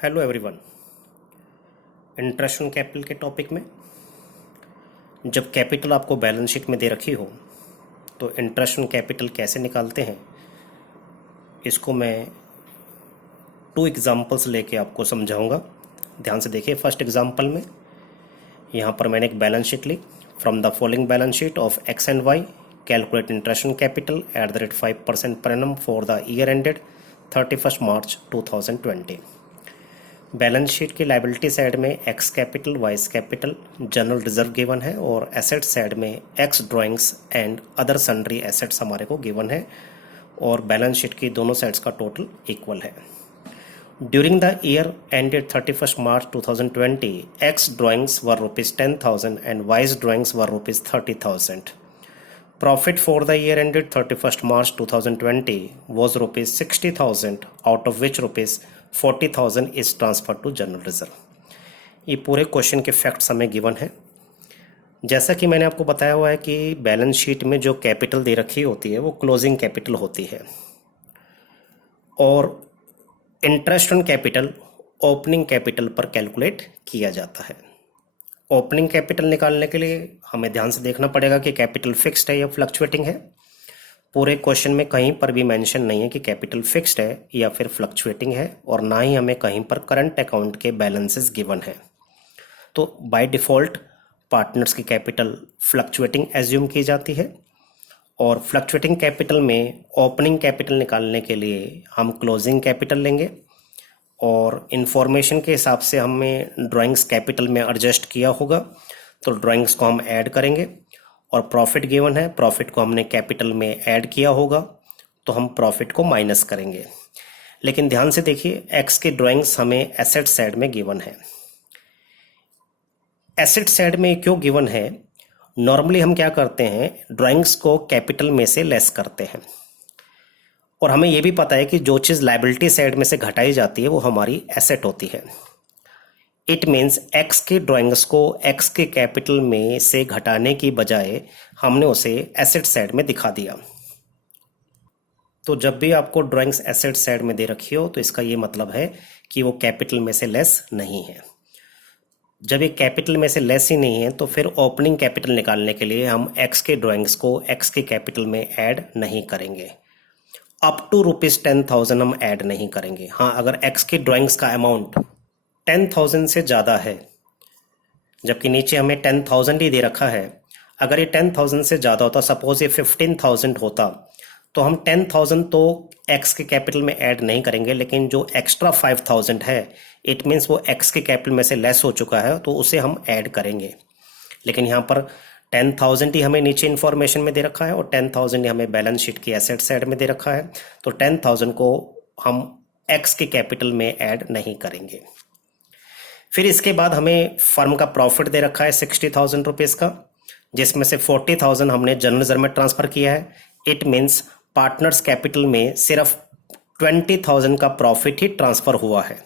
Hello everyone. Interest on capital के topic में जब कैपिटल आपको बैलेंस शीट में दे रखी हो तो इंटरेस्ट ऑन कैपिटल कैसे निकालते हैं इसको मैं 2 एग्जांपल्स लेके आपको समझाऊंगा। ध्यान से देखिए। फर्स्ट एग्जांपल में यहाँ पर मैंने एक बैलेंस शीट ली। From the following balance sheet of X and Y calculate interest on capital at the rate 5% per annum for the year ended 31 March 2020। Balance sheet की लायबिलिटी साइड में X capital Y's capital general reserve given है और asset side में X drawings and other sundry assets हमारे को given है और balance sheet की दोनों साइड्स का टोटल इक्वल है। During the year ended 31 March 2020 x drawings were ₹10,000 and vice drawings were ₹30,000। Profit for the year ended 31st March 2020 was ₹60,000, out of which ₹40,000 is transferred to general reserve। ये पूरे question के facts हमें given है। जैसा कि मैंने आपको बताया हुआ है कि बैलेंस शीट में जो कैपिटल दे रखी होती है वो क्लोजिंग कैपिटल होती है और interest on capital opening capital पर कैलकुलेट किया जाता है। ओपनिंग कैपिटल निकालने के लिए हमें ध्यान से देखना पड़ेगा कि कैपिटल फिक्स्ड है या फ्लक्चुएटिंग है। पूरे क्वेश्चन में कहीं पर भी मेंशन नहीं है कि कैपिटल फिक्स्ड है या फिर फ्लक्चुएटिंग है और ना ही हमें कहीं पर करंट अकाउंट के बैलेंसेस गिवन है। तो बाय डिफ़ॉल्ट पार्टनर्स की कैपिटल फ्लक्चुएटिंग एज्यूम की जाती है और फ्लक्चुएटिंग कैपिटल में ओपनिंग कैपिटल निकालने के लिए हम क्लोजिंग कैपिटल लेंगे और इन्फॉर्मेशन के हिसाब से हमें ड्राइंग्स कैपिटल में एडजस्ट किया होगा तो ड्राइंग्स को हम ऐड करेंगे और प्रॉफिट गिवन है, प्रॉफिट को हमने कैपिटल में ऐड किया होगा तो हम प्रॉफिट को माइनस करेंगे। लेकिन ध्यान से देखिए एक्स के ड्राइंग्स हमें एसेट साइड में गिवन है। एसेट साइड में क्यों गिवन है? नॉर्मली हम क्या करते हैं, ड्राइंग्स को कैपिटल में से लेस करते हैं और हमें यह भी पता है कि जो चीज़ लायबिलिटी साइड में से घटाई जाती है वो हमारी एसेट होती है। इट मीन्स एक्स के ड्राइंग्स को एक्स के कैपिटल में से घटाने की बजाय हमने उसे एसेट साइड में दिखा दिया। तो जब भी आपको ड्राइंग्स एसेट साइड में दे रखी हो तो इसका ये मतलब है कि वो कैपिटल में से लेस नहीं है। जब ये कैपिटल में से लेस ही नहीं है तो फिर ओपनिंग कैपिटल निकालने के लिए हम एक्स के ड्राइंग्स को एक्स के कैपिटल में ऐड नहीं करेंगे। अप टू ₹10,000 हम ऐड नहीं करेंगे। हाँ, अगर एक्स की ड्राइंग्स का अमाउंट 10,000 से ज़्यादा है, जबकि नीचे हमें 10,000 ही दे रखा है, अगर ये 10,000 से ज़्यादा होता, सपोज ये 15,000 होता, तो हम 10,000 तो एक्स के कैपिटल में ऐड नहीं करेंगे, लेकिन जो एक्स्ट्रा 5,000 है इट मीन्स वो एक्स के कैपिटल में से लेस हो चुका है तो उसे हम ऐड करेंगे। लेकिन यहाँ पर 10,000 ही हमें नीचे इन्फॉर्मेशन में दे रखा है और 10,000 ही हमें बैलेंस शीट की एसेट साइड में दे रखा है, तो 10,000 को हम एक्स के कैपिटल में ऐड नहीं करेंगे। फिर इसके बाद हमें फर्म का प्रॉफिट दे रखा है ₹60,000 का, जिसमें से 40,000 हमने जनरल रिजर्व में ट्रांसफर किया है। इट मीन्स पार्टनर्स कैपिटल में सिर्फ 20,000 का प्रॉफिट ही ट्रांसफर हुआ है,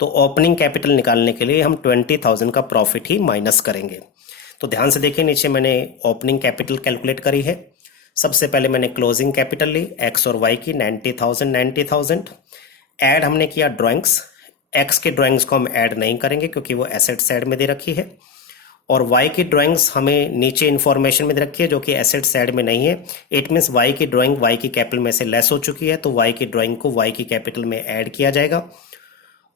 तो ओपनिंग कैपिटल निकालने के लिए हम 20,000 का प्रॉफिट ही माइनस करेंगे। तो ध्यान से देखिए, नीचे मैंने ओपनिंग कैपिटल कैलकुलेट करी है। सबसे पहले मैंने क्लोजिंग कैपिटल ली एक्स और वाई की 90,000। ऐड हमने किया ड्राइंग्स। एक्स के ड्राइंग्स को हम ऐड नहीं करेंगे क्योंकि वो एसेट साइड में दे रखी है और वाई की ड्राइंग्स हमें नीचे इन्फॉर्मेशन में दे रखी है जो कि एसेट साइड में नहीं है। इट मीन्स वाई की ड्राइंग वाई की कैपिटल में से लेस हो चुकी है तो वाई की ड्राइंग को वाई की कैपिटल में ऐड किया जाएगा।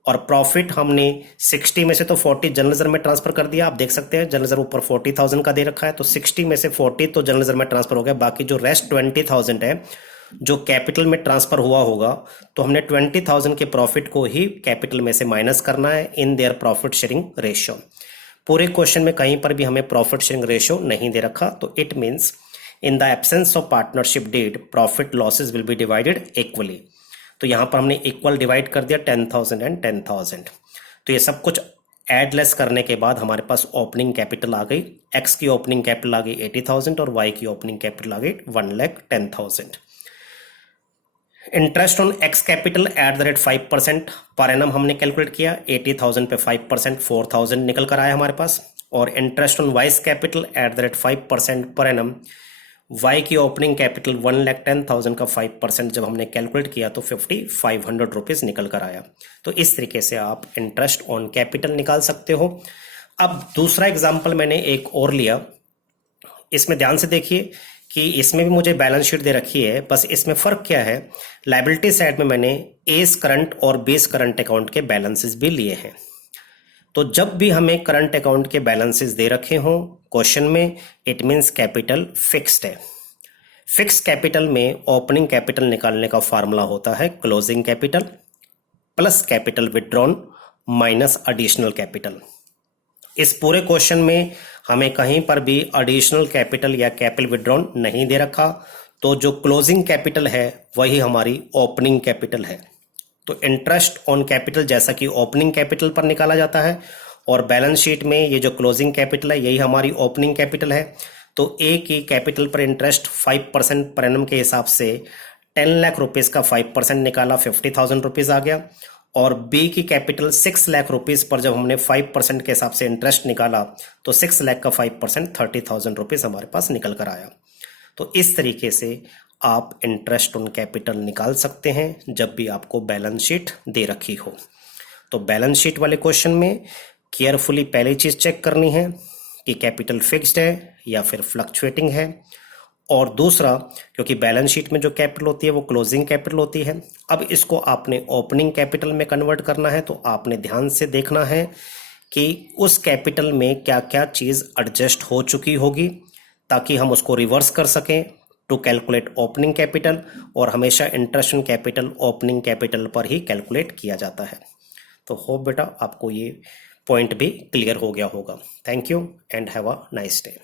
और प्रॉफिट हमने 60 में से तो 40 जनरल रिजर्व में ट्रांसफर कर दिया। आप देख सकते हैं जनरल रिजर्व ऊपर 40,000 का दे रखा है तो 60 में से 40 तो जनरल रिजर्व में ट्रांसफर हो गया। बाकी जो रेस्ट 20,000 है जो कैपिटल में ट्रांसफर हुआ होगा तो हमने 20,000 के प्रॉफिट को ही कैपिटल में से माइनस करना है in their profit sharing ratio. पूरे क्वेश्चन में कहीं पर भी हमें प्रॉफिट शेयरिंग रेशियो नहीं दे रखा, तो it means in the absence of partnership deed profit losses will be divided equally. तो यहाँ पर हमने इक्वल डिवाइड कर दिया 10,000 एंड 10,000। तो ये सब कुछ ऐड लेस करने के बाद हमारे पास ओपनिंग कैपिटल आ गई। एक्स की ओपनिंग कैपिटल आ गई 80,000 और वाई की ओपनिंग कैपिटल आ गई 1,10,000। Interest on x capital at the rate 5% per annum हमने कैलकुलेट किया। 80,000 पे 5% 4,000 निकल कर आया हमारे पास। और interest on Y's capital at the rate 5% per annum Y की ओपनिंग कैपिटल 1,10,000 का 5% जब हमने कैलकुलेट किया तो 5,500 रुपीज़ निकल कर आया। तो इस तरीके से आप इंटरेस्ट ऑन कैपिटल निकाल सकते हो। अब दूसरा एग्जाम्पल मैंने एक और लिया, इसमें ध्यान से देखिए कि इसमें भी मुझे बैलेंस शीट दे रखी है, बस इसमें फ़र्क क्या है, लायबिलिटी साइड में मैंने एस करंट और बेस करंट अकाउंट के बैलेंसेस भी लिए हैं। तो जब भी हमें करंट अकाउंट के बैलेंसेस दे रखे हों क्वेश्चन में, इट मीन्स कैपिटल फिक्स्ड है। फिक्स कैपिटल में ओपनिंग कैपिटल निकालने का फार्मूला होता है closing capital plus capital withdrawn minus additional capital. इस पूरे क्वेश्चन में हमें कहीं पर भी एडिशनल कैपिटल या कैपिटल विड्रॉन नहीं दे रखा, तो जो क्लोजिंग कैपिटल है वही हमारी ओपनिंग कैपिटल है। तो इंटरेस्ट ऑन कैपिटल जैसा कि ओपनिंग कैपिटल पर निकाला जाता है, और बैलेंस शीट में ये जो क्लोजिंग कैपिटल है यही हमारी ओपनिंग कैपिटल है। तो ए की कैपिटल पर इंटरेस्ट 5% पर एनम के हिसाब से 10 लाख रुपीज़ का 5% निकाला, 50,000 रुपीज़ आ गया। और बी की कैपिटल 6 लाख रुपीज़ पर जब हमने 5% के हिसाब से इंटरेस्ट निकाला तो 6 लाख का 5% 30,000 रुपीज़ हमारे पास निकल कर आया। तो इस तरीके से आप इंटरेस्ट ऑन कैपिटल निकाल सकते हैं जब भी आपको बैलेंस शीट दे रखी हो। तो बैलेंस शीट वाले क्वेश्चन में केयरफुली पहली चीज़ चेक करनी है कि कैपिटल फिक्स्ड है या फिर फ्लक्चुएटिंग है, और दूसरा क्योंकि बैलेंस शीट में जो कैपिटल होती है वो क्लोजिंग कैपिटल होती है, अब इसको आपने ओपनिंग कैपिटल में कन्वर्ट करना है। तो आपने ध्यान से देखना है कि उस कैपिटल में क्या क्या चीज़ एडजस्ट हो चुकी होगी ताकि हम उसको रिवर्स कर सकें टू कैलकुलेट ओपनिंग कैपिटल, और हमेशा interest on capital opening capital पर ही कैलकुलेट किया जाता है। तो होप बेटा आपको ये पॉइंट भी क्लियर हो गया होगा। Thank you and have a nice day.